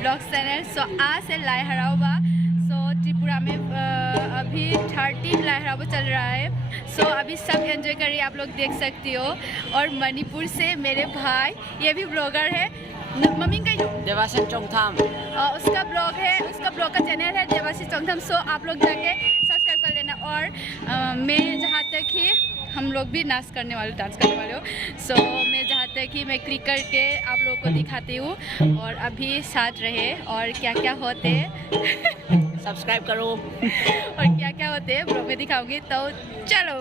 Blog channel. सो आज से लाई हरावा। सो त्रिपुरा में अभी 13 लाई हरावा चल रहा है। सो अभी सब एंजॉय कर रही है, आप लोग देख सकती हो। और मणिपुर से मेरे भाई, ये भी ब्लॉगर है, मम्मी का देवाशीष चोंगथाम, उसका ब्लॉग है, उसका ब्लॉग का चैनल है देवाशीष चोंगथाम। सो आप लोग जाके सब्सक्राइब कर लेना। और मैं जहाँ तक ही हम लोग भी डांस करने वाले हो। सो मैं जहाँ तक ही मैं क्लिक करके आप लोगों को दिखाती हूँ। और अभी साथ रहे और क्या क्या होते हैं सब्सक्राइब करो और क्या क्या होते हैं ब्लॉग में दिखाऊंगी। तो चलो।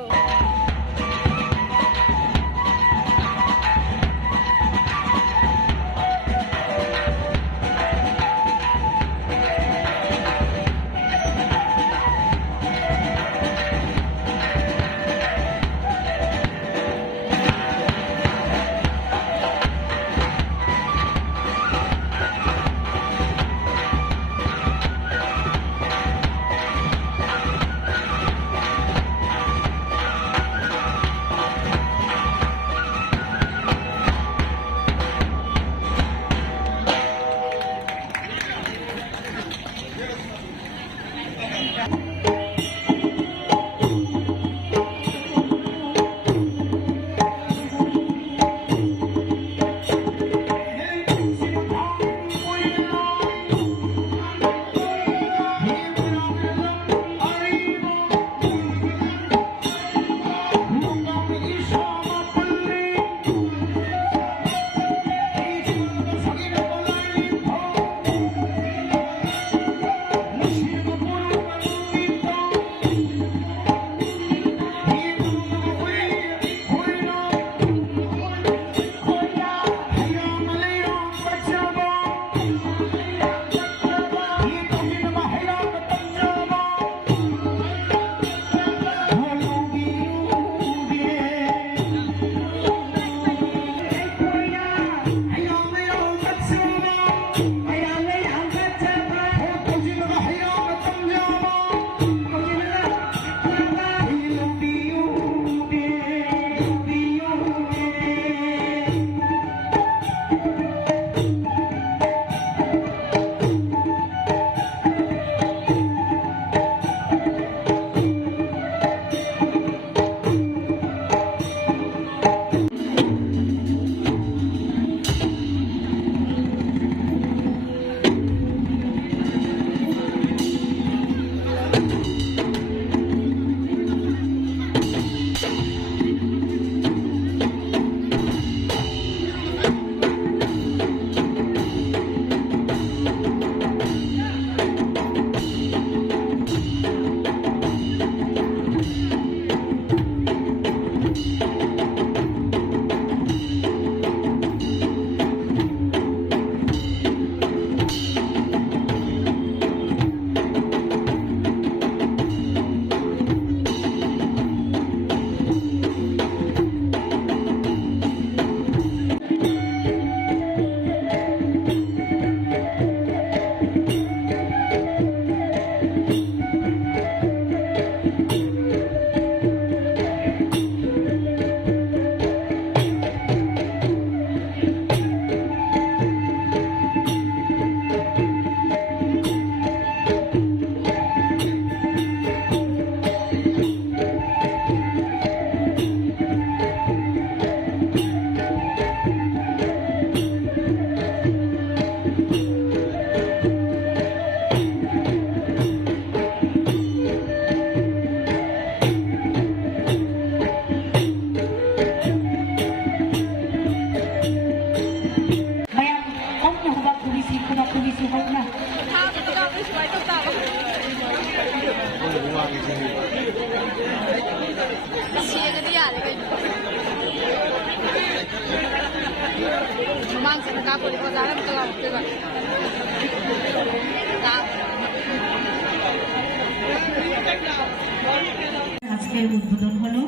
আজকের উদ্বোধন হলো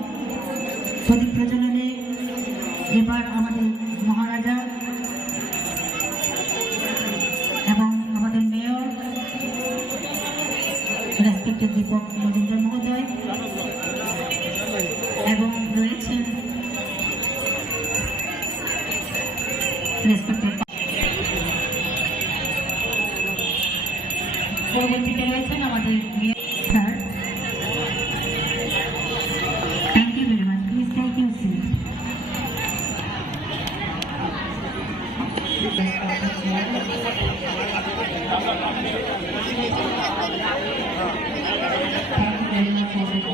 প্রদীপ প্রজ্বলনে। এবার আমাদের মহারাজা এবং আমাদের মেয়র রেসপেক্টেড দীপক মজুমদার মহোদয় এবং রয়েছেন রেসপেক্টেড very much, everyone.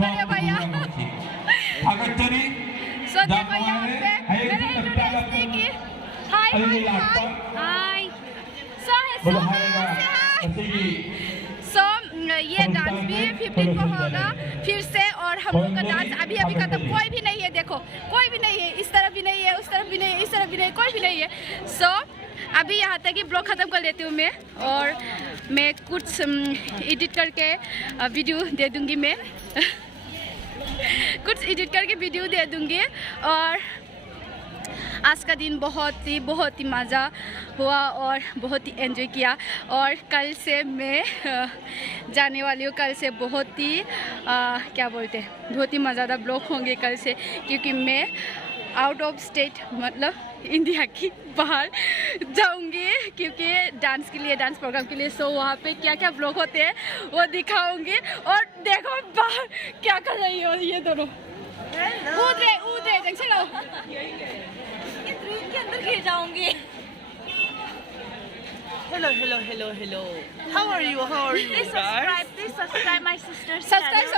बड़े भैया सो देखो यहाँ पे मेरे इंडोनेशिया की हाय हाय सो ये डांस भी 15 को होगा फिर से और हम लोग का डांस अभी खत्म कोई भी नहीं है देखो कोई भी नहीं है इस तरफ भी नहीं है उस तरफ भी नहीं है इस तरफ भी नहीं कोई भी नहीं है सो अभी यहाँ तक ही ब्लॉग ख़त्म कर लेती हूँ मैं और मैं कुछ एडिट करके वीडियो दे दूँगी मैं कुछ एडिट करके वीडियो दे दूँगी और आज का दिन बहुत ही मज़ा हुआ और बहुत ही एंजॉय किया और कल से मैं जाने वाली हूँ कल से बहुत ही क्या बोलते हैं बहुत ही मज़ेदार ब्लॉग होंगे कल से क्योंकि मैं आउट ऑफ स्टेट मतलब इंडिया की बाहर जाऊंगी क्योंकि डांस के लिए डांस प्रोग्राम के लिए सो वहाँ पे क्या क्या ब्लॉग होते हैं वो दिखाऊंगी और देखो बाहर क्या कर रही हो ये दोनों ऊद रहे जंक्शन लो के अंदर गिर जाऊंगी Hello. How are you? Please subscribe my sister's subscribe.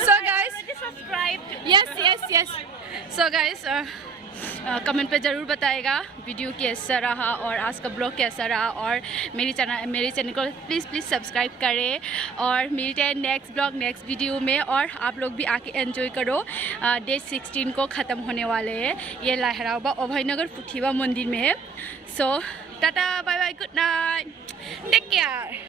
So guys, Subscribe. yes. So guys, comment पे ज़रूर बताएगा वीडियो कैसा रहा और आज का ब्लॉग कैसा रहा और मेरे चैनल को प्लीज़ सब्सक्राइब करें और मिलते हैं नेक्स्ट ब्लॉग नेक्स्ट वीडियो में और आप लोग भी आके एंजॉय करो डेट 16 को ख़त्म होने वाले हैं ये लहरावा अभयनगर पुथिवा मंदिर में है so tata bye bye good night take care.